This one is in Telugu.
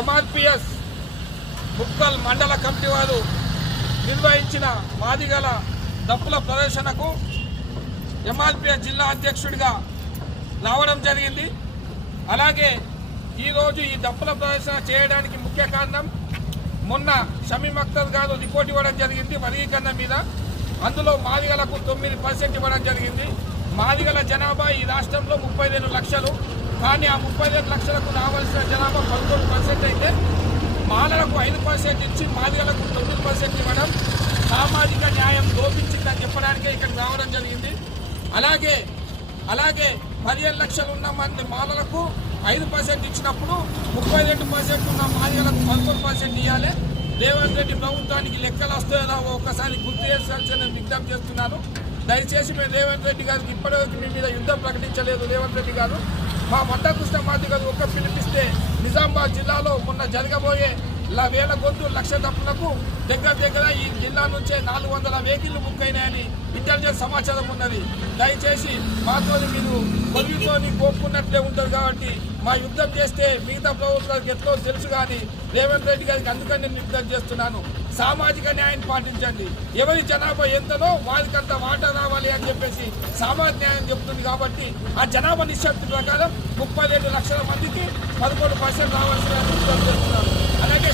ఎంఆర్పిఎస్ ముక్కల్ మండల కమిటీ వారు నిర్వహించిన మాదిగల దప్పుల ప్రదర్శనకు ఎంఆర్పిఎస్ జిల్లా అధ్యక్షుడిగా రావడం జరిగింది. అలాగే ఈరోజు ఈ దప్పుల ప్రదర్శన చేయడానికి ముఖ్య కారణం మొన్న షమీమ్ అఖ్తర్ గారు రిపోర్ట్ ఇవ్వడం జరిగింది వర్గీకరణ మీద. అందులో మాదిగలకు 9% ఇవ్వడం జరిగింది. మాదిగల జనాభా ఈ రాష్ట్రంలో 32 లక్షలు. కానీ ఆ 32 లక్షలకు రావాల్సిన జనాభా 11% అయితే మాలలకు 5% ఇచ్చి మాదిగలకు 9% ఇవ్వడం సామాజిక న్యాయం లోపించిందని చెప్పడానికే ఇక్కడికి రావడం జరిగింది. అలాగే 15 లక్షలు ఉన్న మంది మాలలకు 5% ఇచ్చినప్పుడు 32% ఉన్న మాదిగలకు 11% ఇవ్వాలి. రేవంత్ రెడ్డి ప్రభుత్వానికి లెక్కలు వస్తాయో ఒకసారి గుర్తు చేయాల్సిన విజ్ఞప్తి చేస్తున్నాను. దయచేసి మేము రేవంత్ రెడ్డి గారికి ఇప్పటివరకు మీ మీద యుద్ధం ప్రకటించలేదు. రేవంత్ రెడ్డి గారు మా మండకృష్ణ మాదిగలు ఒక్క పిలిపిస్తే నిజామాబాద్ జిల్లాలో మొన్న జరగబోయే వేల గొంతు లక్ష దప్పులకు దగ్గర ఈ జిల్లా నుంచే 400 వెహికల్లు బుక్ అయినాయని ఇంటెలిజెన్స్ సమాచారం ఉన్నది. దయచేసి మాతో మీరు కొద్దితోని కోపుకున్నట్లే ఉంటుంది కాబట్టి మా యుద్ధం చేస్తే మిగతా ప్రభుత్వాలకు ఎట్లో తెలుసు. కానీ రేవంత్ రెడ్డి గారికి అందుకని నేను యుద్ధం చేస్తున్నాను. సామాజిక న్యాయం పాటించండి. ఎవరి జనాభా ఎంతనో వారికంత వాటా రావాలి అని చెప్పేసి సామాజిక న్యాయం చెప్తుంది. కాబట్టి ఆ జనాభా నిష్పత్తి ప్రకారం 32 లక్షల మందికి 11% రావాల్సిన యుద్ధం చేస్తున్నారు. అలాగే